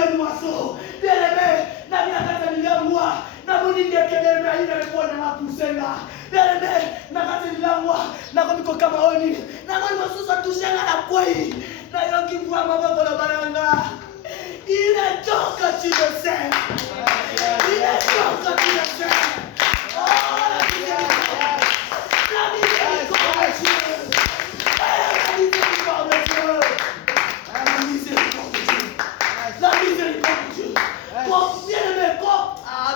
un oiseau. Bien-aimé, n'a bien qu'à dire moi. N'a pas dit que bien-aimé, il a répondu à la poussée là. Bien-aimé, n'a pas dit là moi. N'a pas dit que Cameroun. N'a pas dit que ça touche à la poigne. N'a pas dit que moi, ma maman, la balanga. Il est temps que tu le sais. Il est temps que tu le sais. Oh, la miséricorde. La miséricorde de Dieu. La miséricorde de Dieu. La miséricorde de Dieu. La miséricorde de Dieu. Comme bien-aimé, comme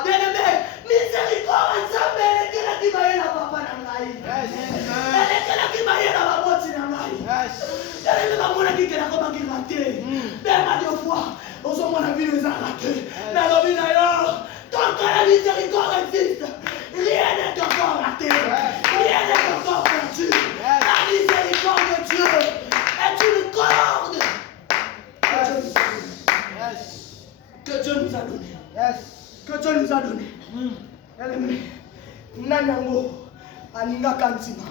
bien-aimé, miséricorde ensemble, elle est là qui va y la papa nangai. Elle est là qui va y la baboti nangai. Elle est là qui va y la papa nangai. Même à deux fois, on s'en va vie les arrêter. Mais la vie d'ailleurs, tant que la miséricorde existe, rien n'est encore raté. Rien n'est encore perdu. La miséricorde de Dieu est une corde que Dieu nous a donné. Que Dieu nous a donné. Bien-aimé, Nanyango, Aninga Kantima,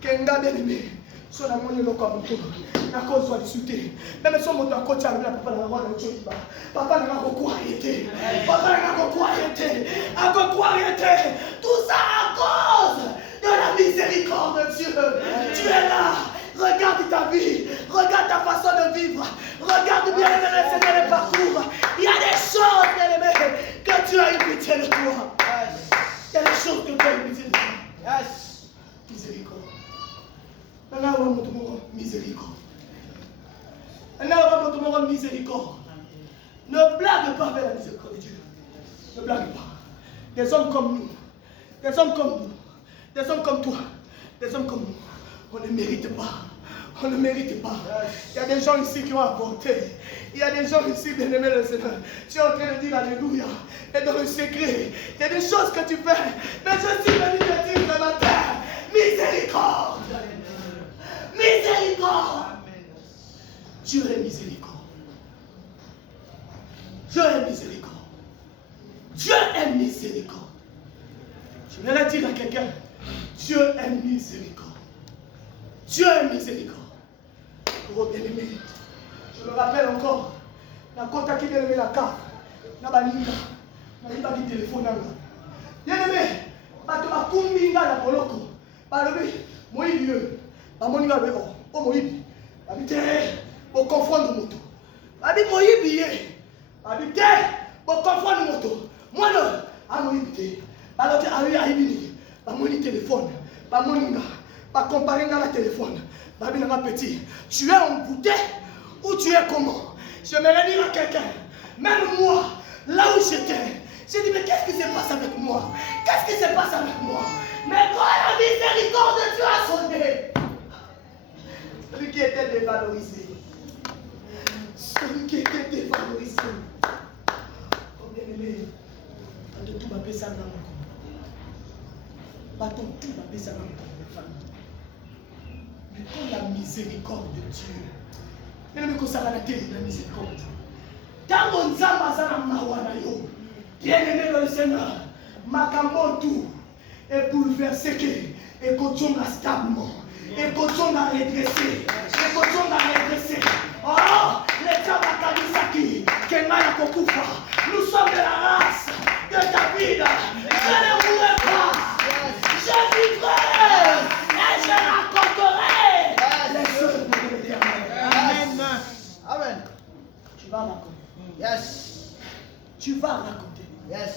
Kenga bien-aimé, sur la monnaie locale, la cause soit discutée. Même si on monte à côté, papa n'a pas de chose. Papa n'a pas quoi arrêter. Papa n'a pas quoi arrêter. À quoi arrêter. Tout ça à cause de la miséricorde de Dieu. Tu es là. Regarde ta vie, regarde ta façon de vivre, regarde bien le parcours. Il y a des choses, bien-aimé, que tu as eu pitié de toi. Il y a des choses que tu as eu pitié de toi. Miséricorde. Miséricorde. Miséricorde. Ne blague pas avec la miséricorde de Dieu. Ne blague pas. Des hommes comme nous, des hommes comme nous, des hommes comme toi, des hommes comme nous. On ne mérite pas. On ne mérite pas. Il y a des gens ici qui ont apporté. Il y a des gens ici, bien-aimés le Seigneur. Tu es en train de dire Alléluia. Et dans le secret, il y a des choses que tu fais. Mais je suis venu te dire ce matin, miséricorde. Miséricorde. Dieu est miséricorde. Dieu est miséricorde. Dieu est miséricorde. Je vais le dire à quelqu'un. Dieu est miséricorde. Dieu est miséricorde. Oh bien-aimé, je me rappelle encore, la côte qui vient lever la carte, la baninga, la ligne du téléphone. Bien-aimé, bato bakumbinga la poloko, balobi, moyibi le, ba moninga le oh moyibi, babite, bo confondre moto, babi moyibi ye, babite, bo confondre moto, moi non, a moyibi te, balobi ayibi, ba moni téléphone, ba moninga. Pas comparer dans la téléphone. Babi n'a pas petit. Tu es embouté ou tu es comment? J'aimerais dire à quelqu'un, même moi, là où j'étais, j'ai dit mais qu'est-ce qui se passe avec moi? Qu'est-ce qui se passe avec moi? Mais quand la miséricorde de Dieu a sonné, celui qui était dévalorisé, celui qui était dévalorisé, oh bien-aimé, pas de tout va baisser dans mon corps. Pas de tout va baisser dans mon corps. Mais quand la miséricorde de Dieu, bien-aimé, que ça va la miséricorde. Quand on zamba zana mawana yo, bien-aimé dans le Seigneur, makambo tout est bouleversé et qu'on a stablement, et qu'on a redressé, et qu'on a redressé. Oh, les diables Kanisaki, Kengana Kokufa, nous sommes de la race de David. Je ne mourrai pas, je vivrai et je raconterai. Amen. Amen. Tu vas raconter. Yes. Tu vas raconter. Yes.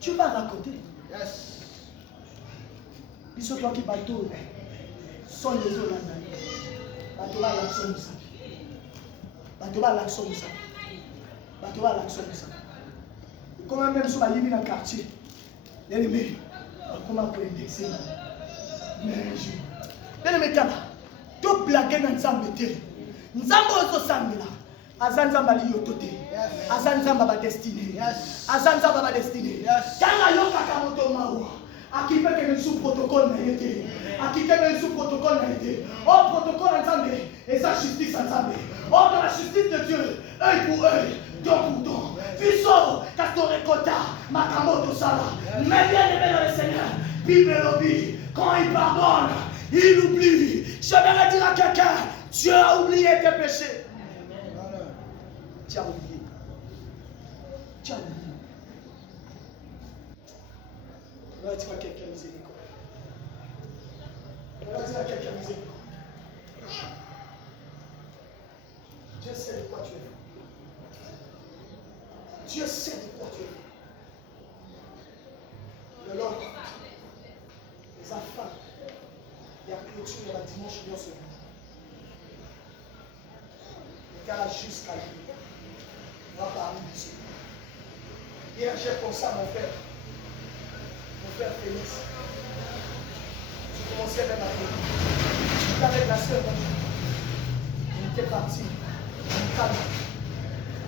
Tu vas raconter. Yes. Ils sont toi qui bateau. Sont les autres là. Bateau là l'action de ça. Bateau là l'action de ça. Bateau là l'action de ça. Comment même sur la ligne dans le quartier. L'ennemi. Comment on peut indexer là. Mais je. L'ennemi là. To blague na nzambe te. Nzambe ozo sambela. Azanzamba li yotote. Azanzamba ba destiné. Azanzamba ba destiné. Kanga yoka kamoto mawa. Akipe ke sous protocole na yete. Akipe ke sous protocole na yete. Oh protocole nzambe et sa justice nzambe. Oh dans la justice de Dieu, œil pour œil, dent pour dent. Fiso katore kota makamoto sala. Mais bien aimé dans le Seigneur, Bible lobby quand il pardonne. Il oublie. Je vais dire à quelqu'un, Dieu a oublié tes péchés. Tu as oublié. Tu as le livre. On va dire à quelqu'un miséricorde. On va dire à quelqu'un miséricorde. Dieu sait de quoi tu es fait. Dieu sait de quoi tu es fait. Le Lord, les enfants, il y a clôture la dimanche dans ce monde. Le gars jusqu'à lui. On va parler de ça. Hier, j'ai pensé à mon frère Félix. Je commençais même à pleurer. J'étais avec la sœur. On était parti en calme.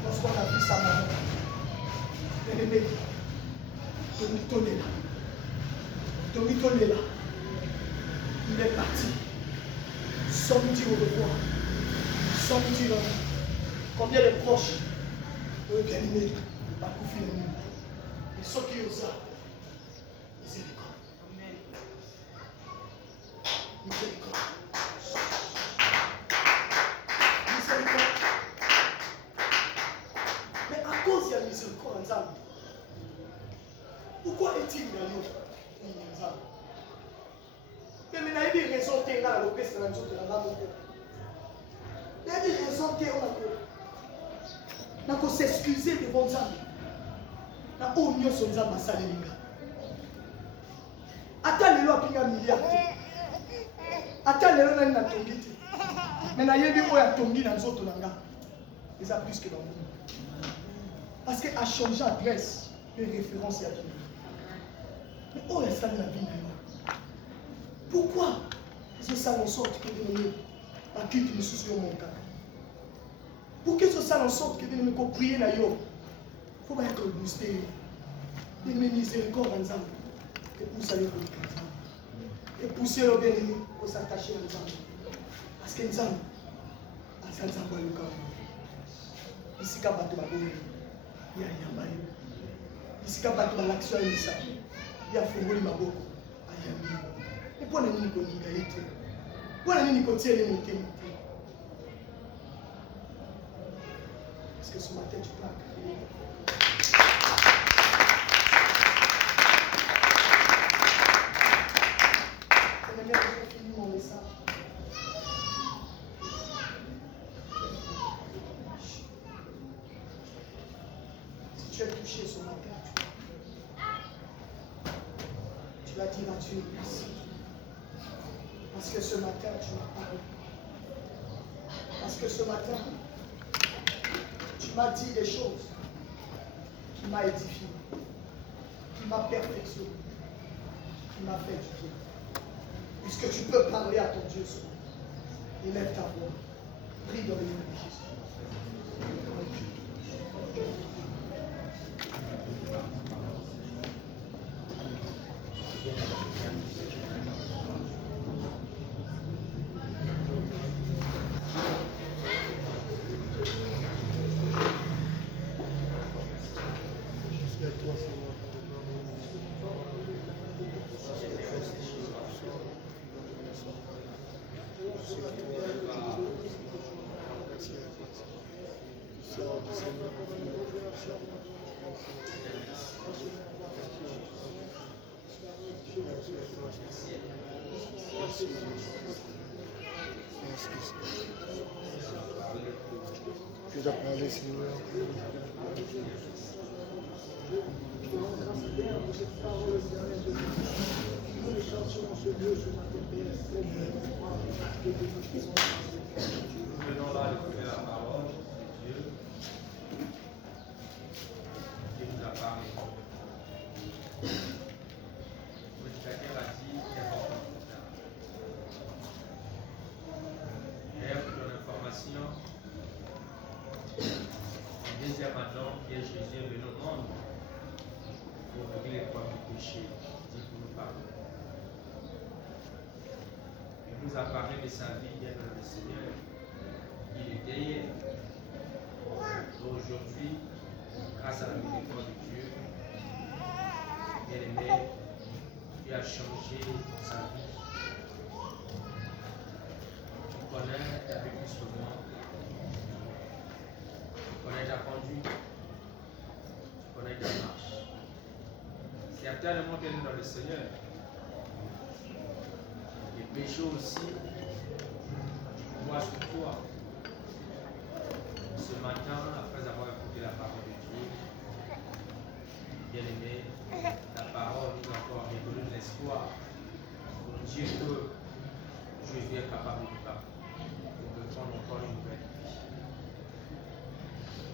Lorsqu'on a vu sa maman. Bien-aimé, Tomito est là. Il est parti. Sans nous dire au revoir. Sans nous dire combien de proches. Bien-aimé, pas confier le monde. Et ce qui est ça, miséricorde. Miséricorde. Miséricorde. Mais à cause de la miséricorde en Zambie, pourquoi est-il dans nous? Mais il y a des raisons qui sont dans le pays, il y a des raisons qui sont dans le s'excuser devant Zambie. Na oumio sonza masalinga. Ata lelo apinga milliard. Ata lelo nani na tongi te. Mais na yebi oya tongi na nzoto nanga. Eza plus que dans le monde. Parce que a changé adresse de référence à Dieu. Mais où est-ce que la vie d'ailleurs? Pourquoi ce ça en sorte que nous à qui tu me soucies mon cas? Pour que ce ça en sorte que nous me prier na yo? Il faut pas être boosté. Il me miséricorde en Zambie. Et pousser les gens. Et pousser les bien-aimés pour s'attacher à Zambie. Parce que Zambie, à Zambie, le cas. Ici, quand tu vas il y a Yambayo. Ici, quand tu vas l'action, il y a Fongoli Maboko. Et pour les gens qui ont dit, pour les gens qui ont tiré les montées. Parce que ce matin, tu peux accueillir. J'ai fini mon message. Si tu es touché ce matin, tu vas dire à Dieu merci. Parce que ce matin, tu m'as parlé. Parce que ce matin, tu m'as dit des choses qui m'ont édifié, qui m'ont perfectionné, qui m'ont fait du bien. Puisque tu peux parler à ton Dieu ce matin. Élève ta voix. Prie dans le nom de Jésus. Tu dois parler, Seigneur. Venons là écouter la parole de Dieu qui nous a parlé. Chacun l'a dit, il est important. D'ailleurs, pour ton information, le deuxième Adam, qui est Jésus, est venu au monde pour régler les problèmes du péché, dit pour nous parler. Il nous a parlé de sa vie, bien dans le Seigneur. Il était hier. Aujourd'hui, grâce à la miséricorde de Dieu, bien aimé, Dieu a changé sa vie. Tu connais ta vécu seulement. Tu connais ta conduite. Tu Certainement qu'elle est dans le Seigneur. Les péchés aussi, moi sur toi. Ce matin, après avoir écouté la parole de Dieu, bien aimé, la parole nous a encore révélé de l'espoir pour dire que Jésus est capable de parler, de prendre encore une nouvelle vie.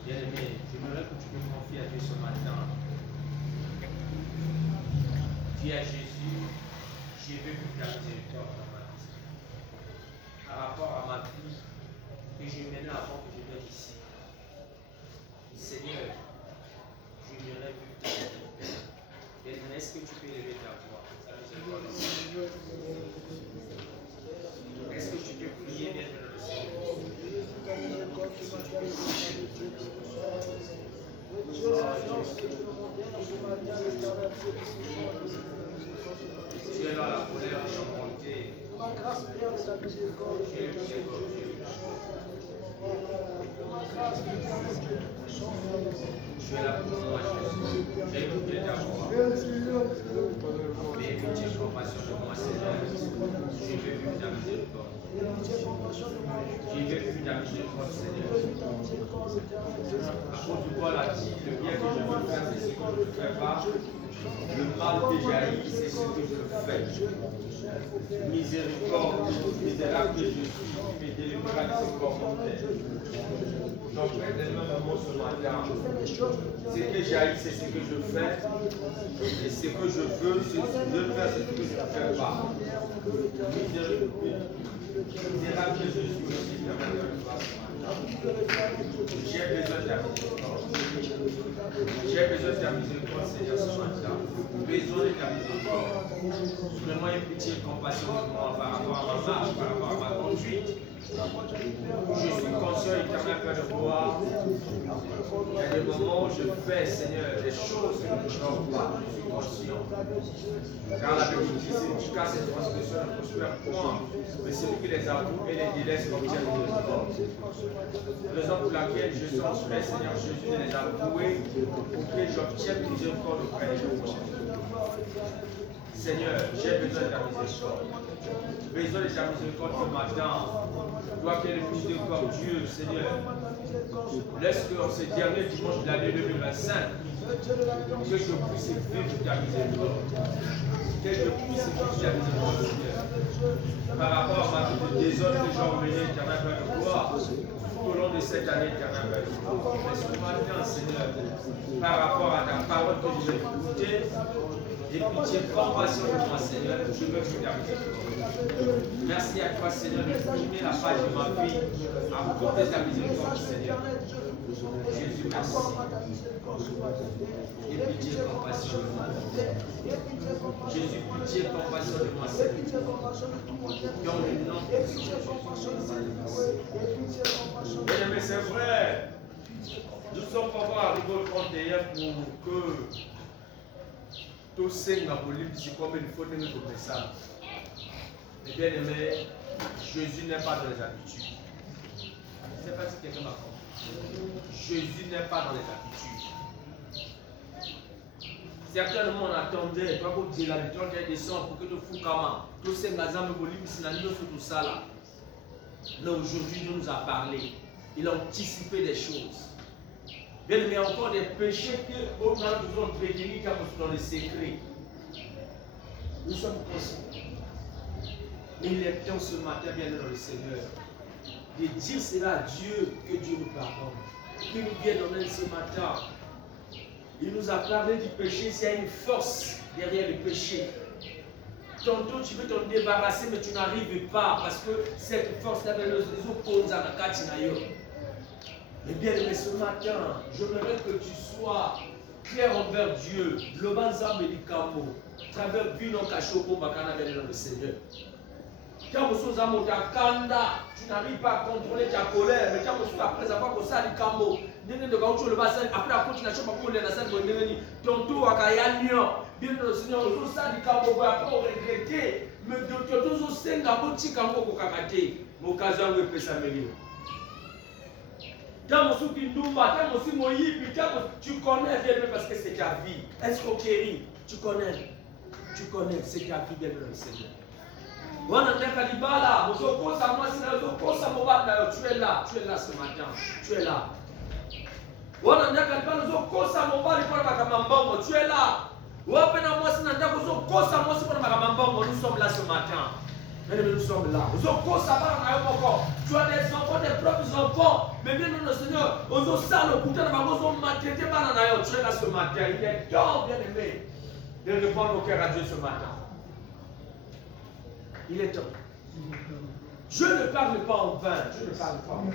Bien aimé, j'aimerais que tu me confies à Dieu ce matin. Dis à Jésus, j'ai vécu ta miséricorde dans ma vie. Par rapport à ma vie que j'ai menée avant que je vienne ici. Seigneur, j'aimerais vivre ta miséricorde. Est-ce que tu peux élever ta voix? Est-ce que tu peux prier bien dans le Seigneur? Tu es là la colère de ta volonté. Tu es là pour moi, Jésus. J'ai écouté ta voix. Mais pitié, compassion de moi, Seigneur. Je veux vivre ta miséricorde. Je veux vivre ta miséricorde, Seigneur. Apôtre Paul a dit, le bien que je veux faire, c'est ce que je ne fais pas. Le mal que j'haïs, c'est ce que je fais. Miséricorde, misérable que je suis, qui me délivrera de ce corps mortel. Donc, faites les mêmes mots ce matin. Ce que j'haïs, c'est ce que je fais. Et ce que je veux, c'est ce que je fais, c'est ce que je ne fais pas. Misérable que je suis aussi, j'ai besoin de ta miséricorde. J'ai besoin de ta miséricorde, Seigneur, ce matin. Besoin de ta miséricorde. Vraiment une pitié et compassion de moi par rapport à ma marche, par rapport à ma conduite. Je suis conscient, éternel Père de gloire. Il y a des moments où je fais, Seigneur, des choses que je ne veux pas. Je suis conscient. Car la Bible dit, c'est du cas, cette transgression ne prospère point. Mais celui qui les avoue et les délaisse obtient le miséricorde. Raison pour laquelle je sens prêt, Seigneur Jésus, de les avouer pour que j'obtienne miséricorde auprès de toi. Seigneur, j'ai besoin de ta miséricorde. Besoin de ta miséricorde ce matin. Toi qui es le miséricorde Dieu, Seigneur. Laisse que ce dernier dimanche de l'année 2025, que je puisse vivre ta miséricorde. Que je puisse vivre ta miséricorde, Seigneur. Par rapport à ma vie de désordre que j'ai emmené, éternel Père de gloire, tout au long de cette année, éternel Père de gloire. Mais ce matin, Seigneur, par rapport à ta parole que je vais écouter, et pitié, compassion de moi, Seigneur, je veux que tu t'arrives. Merci à toi, Seigneur, de tourner la page de ma vie à cause de ta miséricorde, Seigneur. Jésus, merci. Et pitié, compassion de moi. Jésus, pitié, compassion de moi, Seigneur. Dans le nom de Jésus. Mais c'est vrai. Nous sommes pas arrivés au 31 pour que tout ce qui est comme il faut nous donner ça. Mais bien aimé, Jésus n'est pas dans les habitudes. Je ne sais pas si quelqu'un m'a compris. Jésus n'est pas dans les habitudes. Certainement on attendait, pas pour dire la victoire qui descend pour que tu fous comment. Tous ces gazans me boliment, c'est tout ça là. Mais aujourd'hui, Dieu nous a parlé. Il a anticipé des choses. Bien, il y a encore des péchés que nous avons prévenus dans le secret. Nous sommes conscients. Mais il est temps ce matin, bien dans le Seigneur, de dire cela à Dieu, que Dieu nous pardonne. Qu'il nous vienne en aide ce matin. Il nous a parlé du péché, s'il y a une force derrière le péché. Tantôt tu veux t'en débarrasser, mais tu n'arrives pas parce que cette force t'avait les opposés à la katinayo. Mais bien aimé, ce matin, j'aimerais que tu sois clair envers Dieu. Le banza médicament, travers Bino Kachoko Bakana dans le Seigneur. Quand vous êtes à Kanda, tu n'arrives pas à contrôler ta colère. Mais quand vous êtes après avoir posé le cambo, après la continuation, pour les nations, tantôt à Kayanio, bien le Seigneur, vous savez, quand vous avez regretté, mais de tous ces Naboti Kambo Kokakate, Mokaza ou Pesameli. Tu connais bien parce que c'est ta vie. Escroquerie. Tu connais ce qui a pris bien le Seigneur. Kalibala, tu es là ce matin, tu es là. Tu es là. Nous sommes là ce matin. Nous sommes là. Tu as des enfants, des propres enfants. Mais bien le Seigneur, tu es là ce matin. Il est temps, bien aimé, de répondre au cœur à Dieu ce matin. Il est temps. Je ne parle pas en vain. Je ne parle pas en vain.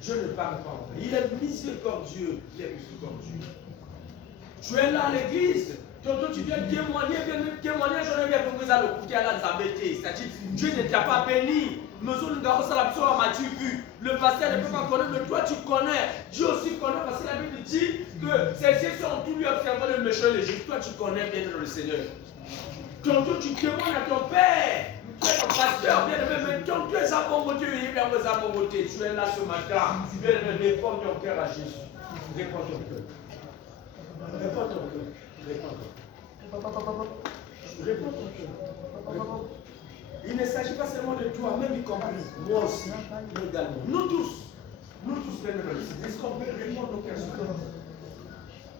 Je ne parle pas en vain. Il est miséricordieux. Il est miséricordieux. Tu es là à l'église. Tantôt tu viens témoigner, j'en ai bien compris ça, le côté à la zabété. C'est-à-dire, Dieu ne t'a pas béni. Le pasteur ne peut pas connaître, mais toi tu connais. Dieu aussi connaît parce que la Bible dit que ces cieux sont tous lui observant le méchant et le juste. Toi tu connais bien le Seigneur. Tantôt tu témoignes à ton père. Tu es ton pasteur, bien aimé, mais tant que tu es à bon côté, tu es là ce matin. Bien aimé, réponds ton cœur à Jésus. Réponds ton cœur. Réponds ton cœur. Réponds ton cœur. Il ne s'agit pas seulement de toi, même y compris moi aussi, nous également. Nous tous, bien aimés. Est-ce qu'on peut répondre aux questions?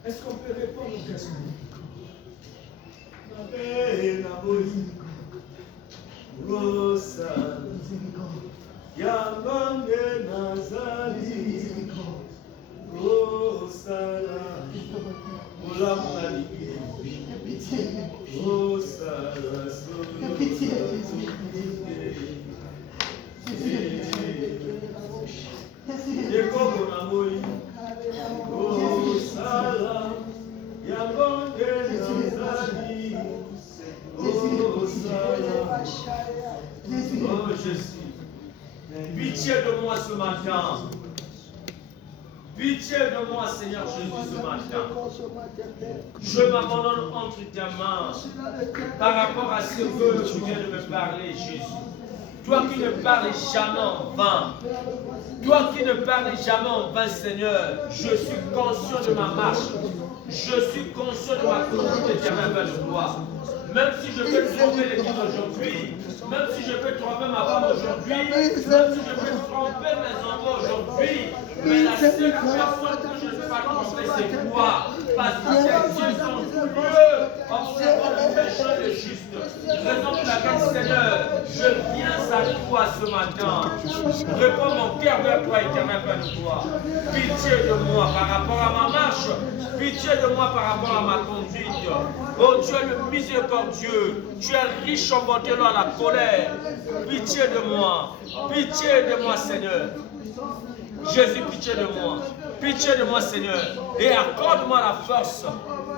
Est-ce qu'on peut répondre aux questions? Oh Jésus, pitié de moi ce matin. Pitié de moi, Seigneur Jésus, ce matin. Je m'abandonne entre tes mains par rapport à ce que tu viens de me parler, Jésus. Toi qui ne parles jamais en vain. Toi qui ne parles jamais en vain, Seigneur. Je suis conscient de ma marche. Je suis conscient de ma conduite éternelle vers le roi. Même si je peux tromper l'église aujourd'hui, même si je peux tromper ma femme aujourd'hui, même si je peux tromper mes enfants aujourd'hui, mais la seule personne que je ne peux pas tromper, c'est toi. Parce que tes yeux sont tous lieux, observant le méchant et le juste. Raison pour laquelle, Seigneur, je viens à toi ce matin. Réponds mon cœur vers toi, éternel Père de toi. Pitié de moi par rapport à ma marche. Pitié de moi par rapport à ma conduite. Oh Dieu le miséricordieux, tu es riche en bonté, loin la colère. Pitié de moi Seigneur. Jésus, pitié de moi Seigneur. Et accorde-moi la force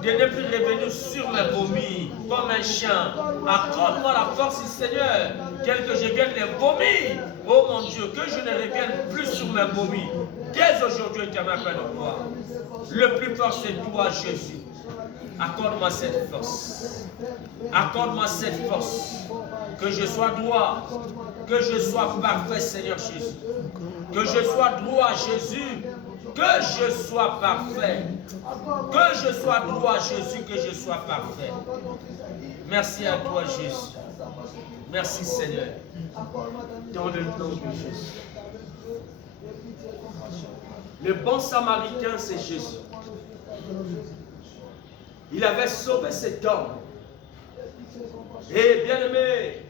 de ne plus revenir sur mes vomis comme un chien. Accorde-moi la force Seigneur, tel que je viens de les vomir. Oh mon Dieu, que je ne revienne plus sur mes vomis. Dès aujourd'hui, éternel Père de gloire. Le plus fort c'est toi Jésus. Accorde-moi cette force. Accorde-moi cette force. Que je sois droit. Que je sois parfait, Seigneur Jésus. Que je sois droit, Jésus. Que je sois parfait. Que je sois droit, Jésus. Que je sois parfait. Merci à toi, Jésus. Merci, Seigneur. Dans le nom de Jésus. Le bon samaritain, c'est Jésus. Il avait sauvé cet homme. Et bien aimé,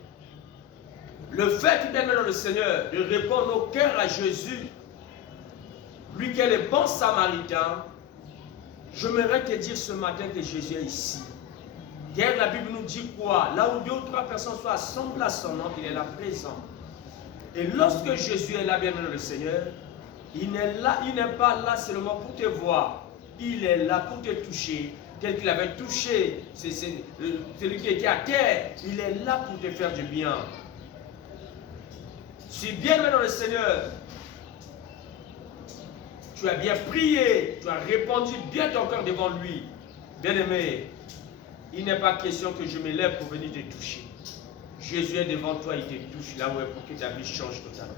le fait, bien aimé dans le Seigneur, de répondre au cœur à Jésus, lui qui est le bon samaritain, j'aimerais te dire ce matin que Jésus est ici. Car la Bible nous dit quoi? Là où 2 ou 3 personnes sont assemblées à son nom, il est là présent. Et lorsque Jésus est là, bien aimé dans le Seigneur, il n'est pas là seulement pour te voir, il est là pour te toucher. Tel qu'il avait touché celui qui était à terre, il est là pour te faire du bien. Si bien aimé dans le Seigneur, tu as bien prié, tu as répandu bien ton cœur devant lui. Bien aimé, il n'est pas question que je me lève pour venir te toucher. Jésus est devant toi, il te touche là où est pour que ta vie change totalement.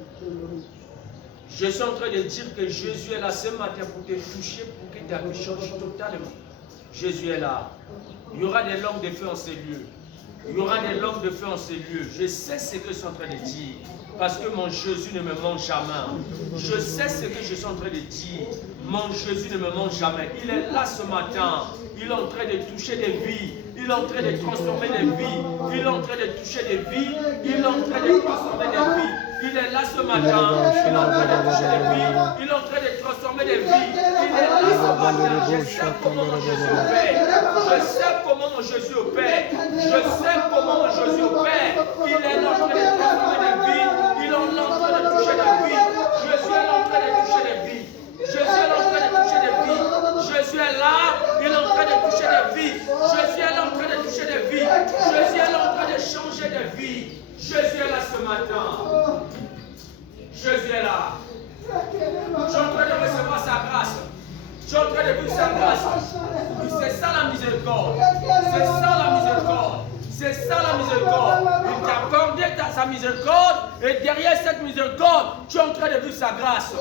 Je suis en train de dire que Jésus est là ce matin pour te toucher, pour que ta vie change totalement. Jésus est là. Il y aura des langues de feu en ces lieux. Il y aura des langues de feu en ces lieux. Je sais ce que je suis en train de dire. Parce que mon Jésus ne me ment jamais. Je sais ce que je suis en train de dire. Mon Jésus ne me ment jamais. Il est là ce matin. Il est en train de toucher des vies. Il est en train de transformer des vies. Il est en train de toucher des vies. Il est en train de transformer des vies. Il est là ce matin. Il est en train de toucher des vies. Il est en train de transformer des vies. Il est là ce matin. Je sais comment mon Jésus opère. Je sais comment mon Jésus opère. Je sais comment mon Jésus opère. Il est là en train de transformer des vies. Il est en train de toucher des vies. Jésus est là en train de toucher des vies. Jésus est là en train de toucher des vies. Jésus est là. Il est en train de toucher des vies. Jésus est là en train de toucher des vies. Jésus est là en train de changer des vies. Jésus est là ce matin. Jésus est là. Je suis en train de recevoir sa grâce. Je suis en train de vivre sa grâce. C'est ça la miséricorde. C'est ça la miséricorde. C'est ça la miséricorde. Il t'a accordé sa miséricorde et derrière cette miséricorde, tu es en train de vivre sa grâce.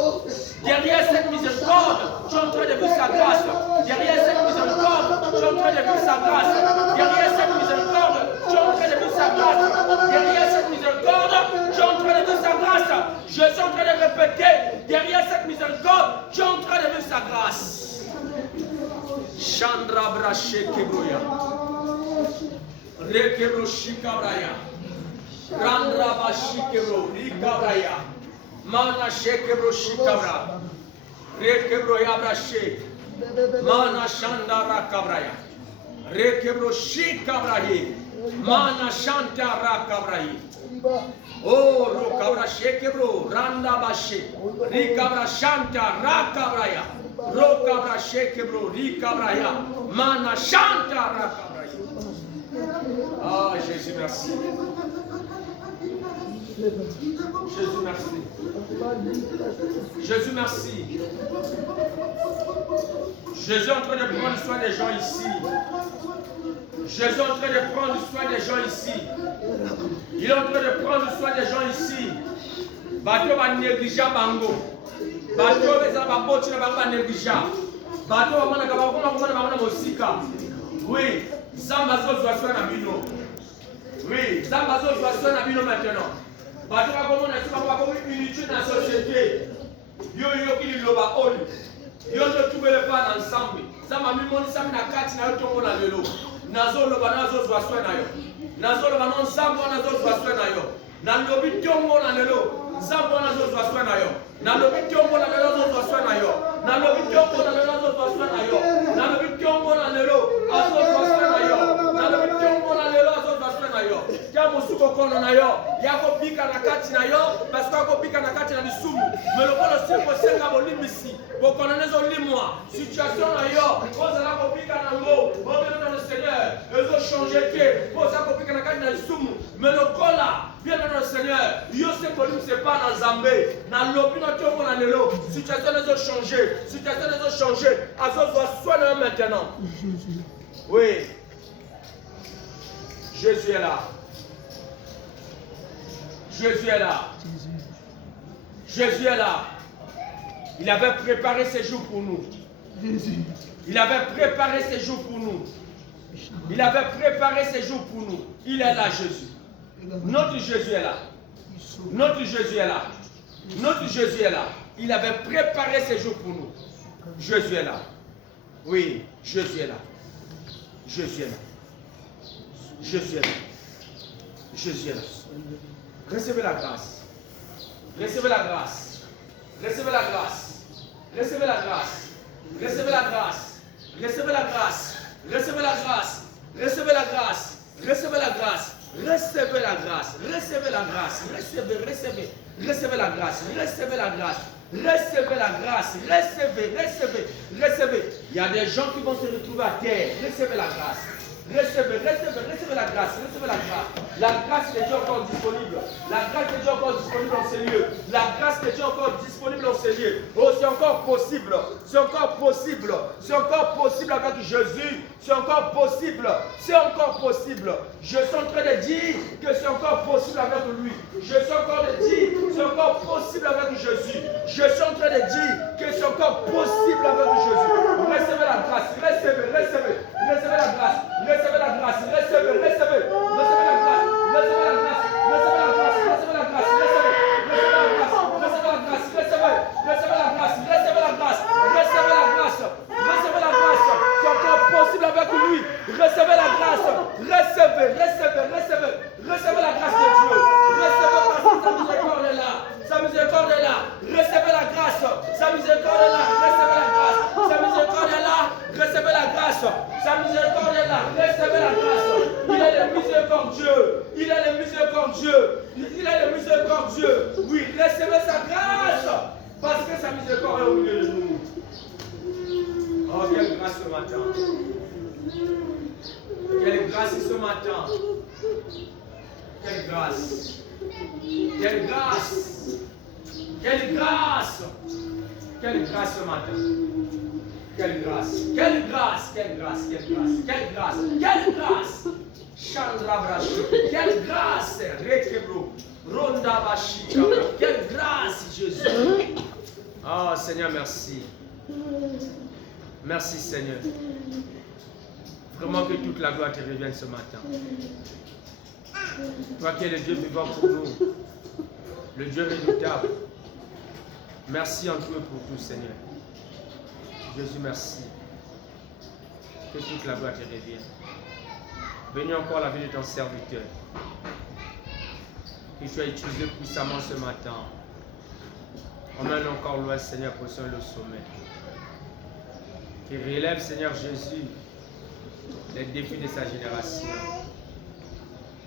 Derrière cette miséricorde, tu es en train de vivre sa grâce. Derrière cette miséricorde, tu es en train de vivre sa grâce. Derrière cette miséricorde, tu es en train de vivre sa grâce. Derrière cette miséricorde, tu es en train de vivre sa grâce. Je suis en train de répéter, derrière cette miséricorde, tu es en train de vivre sa grâce. Chandra Braché Kebouya. Rekebro Shikabraya. Randra Bashikebro Rikabraya. Mana Shekebro Shikabra. Rekebro Yabrashe. Mana Shandara Kabraya. Rekebro Shikabraye. Mana Shantara Kabraye. Oh, Rokabra Shekebro. Randa Bashe. Rikabra Shanta Rakabraya. Rokabra Shekebro Rikabraya. Mana Shanta Rakabraya. Ah, Jésus, merci. Jésus, merci. Jésus, merci. Jésus est en train de prendre soin des gens ici. Jésus est en train de prendre soin des gens ici. Il est en train de prendre soin des gens ici. Bateau va négliger bango. Bateau va botcher va négliger. Bateau va mosika. Oui. Zambazo doit na bino. Oui, Zambazo doit na bino maintenant. Bato va comme unité dans la société. Yo qui loba oli. Yo ne trouve pas ensemble. Zamba mi moni sami na kati na yo tongo na lelo. Nazo loba nazo doit na yo. Nazo loba non samba nazo doit na yo. Na lobi tongo na lelo. Zamba nazo doit na yo. Na lobi tongo na lelo doit na yo. Na lobi tongo na lelo doit na yo. Na lobi tongo na lelo azo doit na yo. Na lobi tongo na lelo azo doit na yo. Ya musuko kono na yo. Ya ko bika na kati na yo parce que ko bika na kati na bisumu. Mais le polo seko senga bolimisi. Bo kono nezo limwa. Situation na yo. Ozala ko bika na ngo. Bo dans le Seigneur. Ezo changer ke. Bo za ko bika na kati na bisumu. Mais le kola bien dans le Seigneur. Yo se kolim se pas dans Zambé. Na lobi na tongo na lelo. Situation nezo changer. Situation nezo changer. Azo doit soigner maintenant. Oui. Jésus est là. Jésus est là. Jésus est là. Il avait préparé ces jours pour nous. Il avait préparé ces jours pour nous. Il avait préparé ces jours pour nous. Il est là, Jésus. Notre Jésus est là. Notre Jésus est là. Notre Jésus est là. Il avait préparé ces jours pour nous. Jésus est là. Oui, Jésus est là. Jésus est là. Jésus est là. Jésus est là. Recevez la grâce. Recevez la grâce. Recevez la grâce. Recevez la grâce. Recevez la grâce. Recevez la grâce. Recevez la grâce. Recevez la grâce. Recevez la grâce. Recevez la grâce. Recevez la grâce. Recevez la grâce. Recevez la grâce. Recevez la grâce. Recevez. Il y a des gens qui vont se retrouver à terre. Recevez la grâce. Recevez la grâce, recevez la grâce. La grâce de Dieu est encore disponible. La grâce de Dieu est encore disponible en ces lieux. La grâce de Dieu est encore disponible en ces lieux. Oh, c'est encore possible. C'est encore possible. C'est encore possible avec Jésus. C'est encore possible. C'est encore possible. Je suis en train de dire que c'est encore possible avec lui. Je suis encore de dire que c'est encore possible avec Jésus. Je suis en train de dire que c'est encore possible avec Jésus. Recevez la grâce. Recevez. Recevez la grâce. Recevez la grâce. Recevez. Recevez la grâce. Recevez la grâce. Recevez la grâce. Recevez la grâce. Recevez. Recevez la grâce. Recevez la grâce. Recevez. Recevez la grâce. Recevez la grâce. Recevez la grâce. Recevez la grâce. C'est encore possible avec lui. Recevez la grâce. Recevez. Recevez la grâce de Dieu. Recevez parce que sa miséricorde est là. Sa miséricorde est là. Recevez la grâce. Sa miséricorde est là. Recevez la grâce. Sa miséricorde est là. Recevez la grâce. Sa miséricorde est là. Recevez la grâce. Il est le miséricordieux. Il est le miséricordieux. Il est le miséricordieux. Oui, recevez sa grâce. Parce que sa miséricorde est au milieu de nous. Oh, quelle grâce ce matin. Quelle grâce ce matin. Quelle grâce. Quelle grâce. Quelle grâce. Quelle grâce ce matin. Quelle grâce. Quelle grâce. Quelle grâce. Quelle grâce. Quelle grâce. Quelle grâce. Chandra Brachi. Quelle grâce. Rekebro. Ronda Bashi. Quelle grâce, Jésus. Oh Seigneur, merci. Merci Seigneur. Vraiment que toute la gloire te revienne ce matin. Toi qui es le Dieu vivant pour nous, le Dieu redoutable. Merci en tout et pour tout, Seigneur. Jésus, merci. Que toute la gloire te revienne. Bénis encore la vie de ton serviteur. Qu'il soit utilisé puissamment ce matin. Emmène encore l'Ouest, Seigneur, positionne le sommet. Qu'il relève, Seigneur Jésus, les défis de sa génération.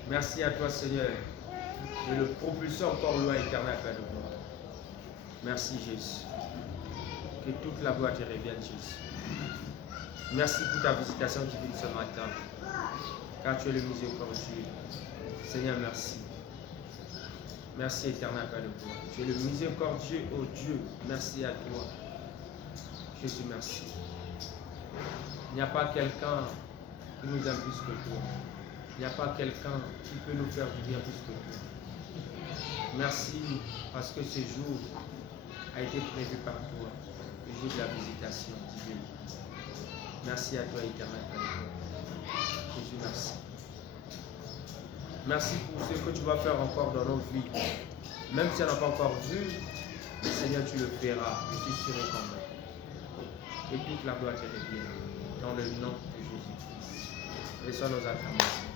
Merci à toi, Seigneur, de le propulser encore loin éternel, Père de gloire. Merci, Jésus. Que toute la gloire te revienne, Jésus. Merci pour ta visitation divine ce matin, car tu es le miséricordieux. Seigneur, merci. Merci, éternel Père de gloire. Tu es le miséricordieux, ô Dieu. Merci à toi. Jésus, merci. Il n'y a pas quelqu'un qui nous aime plus que toi. Il n'y a pas quelqu'un qui peut nous faire du bien plus que toi. Merci parce que ce jour a été prévu par toi, le jour de la visitation divine. Merci à toi, éternel Père de gloire. Jésus, merci. Merci pour ce que tu vas faire encore dans nos vies. Même si on n'a pas encore vu, Seigneur, tu le feras. Je suis sûr et convaincu. Et toute la gloire te revienne. Dans le nom de Jésus-Christ. Et sois nos acclamations.